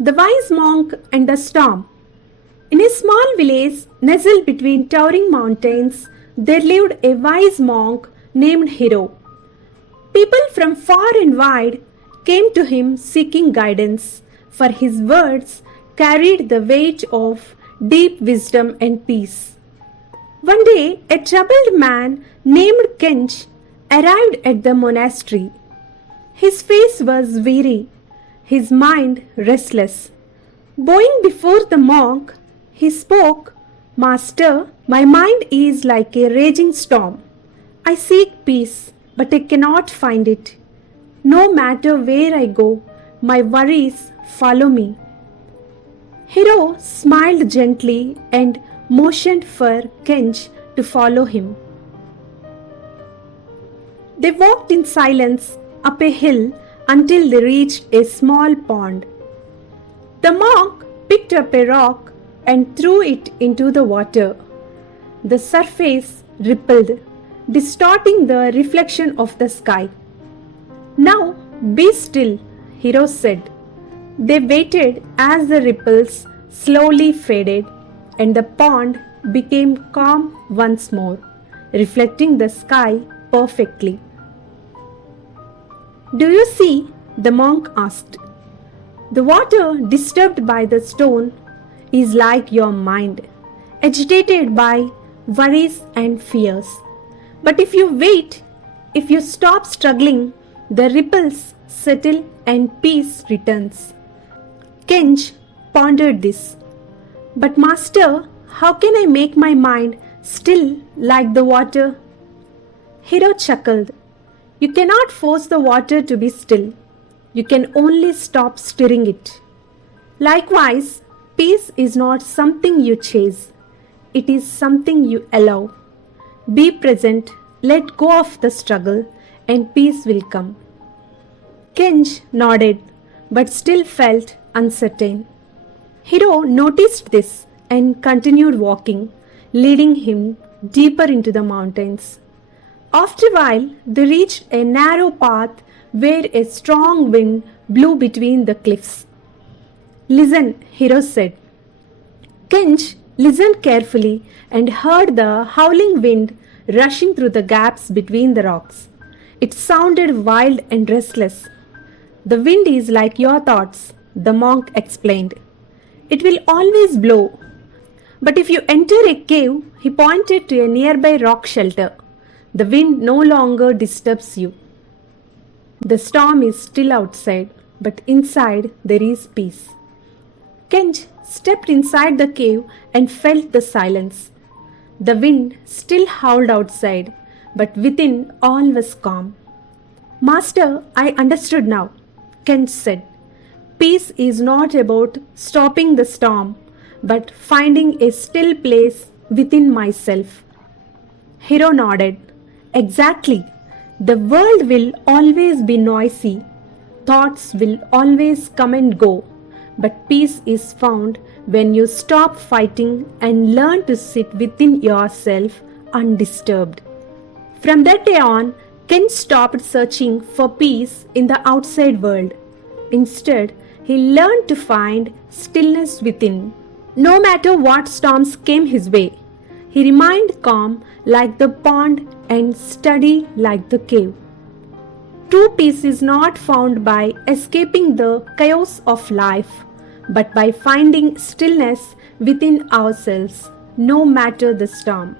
The Wise Monk and the Storm. In a small village nestled between towering mountains, there lived a wise monk named Hero. People from far and wide came to him seeking guidance, for his words carried the weight of deep wisdom and peace. One day, a troubled man named Kench arrived at the monastery. His face was weary, his mind restless. Bowing before the monk, he spoke, "Master, my mind is like a raging storm. I seek peace, but I cannot find it. No matter where I go, my worries follow me." Hero smiled gently and motioned for Kench to follow him. They walked in silence up a hill until they reached a small pond. The monk picked up a rock and threw it into the water. The surface rippled, distorting the reflection of the sky. "Now be still," Hero said. They waited as the ripples slowly faded and the pond became calm once more, reflecting the sky perfectly. "Do you see?" the monk asked. "The water, disturbed by the stone, is like your mind, agitated by worries and fears. But if you wait, if you stop struggling, the ripples settle and peace returns." Kench pondered this. "But Master, how can I make my mind still like the water?" Hero chuckled. "You cannot force the water to be still. You can only stop stirring it. Likewise, peace is not something you chase. It is something you allow. Be present, let go of the struggle, and peace will come." Kench nodded, but still felt uncertain. Hero noticed this and continued walking, leading him deeper into the mountains. After a while, they reached a narrow path where a strong wind blew between the cliffs. "Listen," Hero said. Kench listened carefully and heard the howling wind rushing through the gaps between the rocks. It sounded wild and restless. "The wind is like your thoughts," the monk explained. "It will always blow. But if you enter a cave," he pointed to a nearby rock shelter, "the wind no longer disturbs you. The storm is still outside, but inside there is peace." Kench stepped inside the cave and felt the silence. The wind still howled outside, but within all was calm. "Master, I understood now," Kench said. "Peace is not about stopping the storm, but finding a still place within myself." Hero nodded. "Exactly. The world will always be noisy. Thoughts will always come and go. But peace is found when you stop fighting and learn to sit within yourself undisturbed." From that day on, Ken stopped searching for peace in the outside world. Instead, he learned to find stillness within. No matter what storms came his way, he remained calm like the pond and steady like the cave. True peace is not found by escaping the chaos of life, but by finding stillness within ourselves, no matter the storm.